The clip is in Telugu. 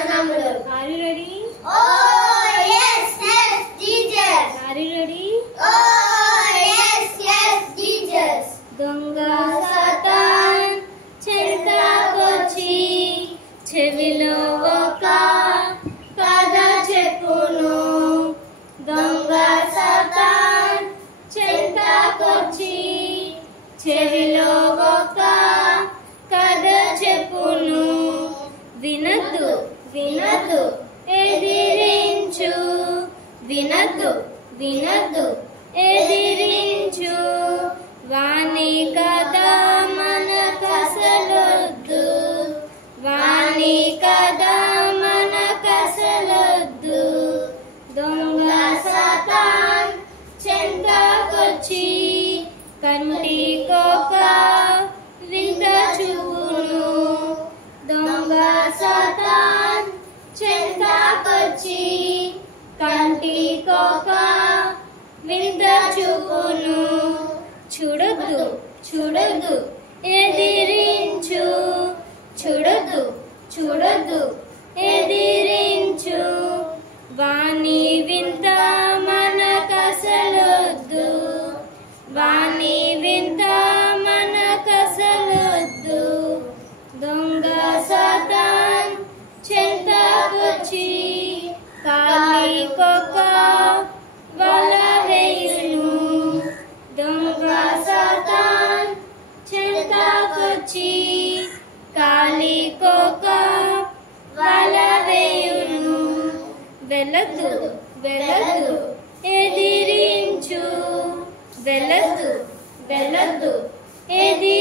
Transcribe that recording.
వందనములు. Are you ready? Oh yes, yes, Jesus. Are you ready? Oh yes, yes, Jesus. దొంగ సాతాన్ చెంతకొచ్చి చెవిలో ఒక కథ చెప్పును. దొంగ సాతాన్ చెంతకొచ్చి చెవిలో ఒక కథ చెప్పును. వినద్దు వినద్దు ఎదిరించు, వినద్దు వినద్దు ఎదిరించు. వాణి కథ మనకసలొద్దు, వాణి కథ మనకసలొద్దు. దొంగ సాతాన్ చెంతకొచ్చి కంటికొక వింత చూపును. దొంగ సాతాన్ చెంతకొచ్చి కంటికొక వింత చూపును. చూడొద్దు చూడొద్దు ఎదిరించు, చూడొద్దు చూడొద్దు ఎదిరించు. వాణి వింత మనకసలొద్దు, వాణి వింత మనకసలొద్దు. దొంగ సాతాన్ చెంతకొచ్చి కాలికొక వల వేయును. దొంగ సాతాన్ చెంతకొచ్చి కాలికొక వల వేయును. వెళ్ళొద్దు వెళ్ళొద్దు ఎదిరించు, వెళ్ళొద్దు వెళ్ళొద్దు ఎదిరించు.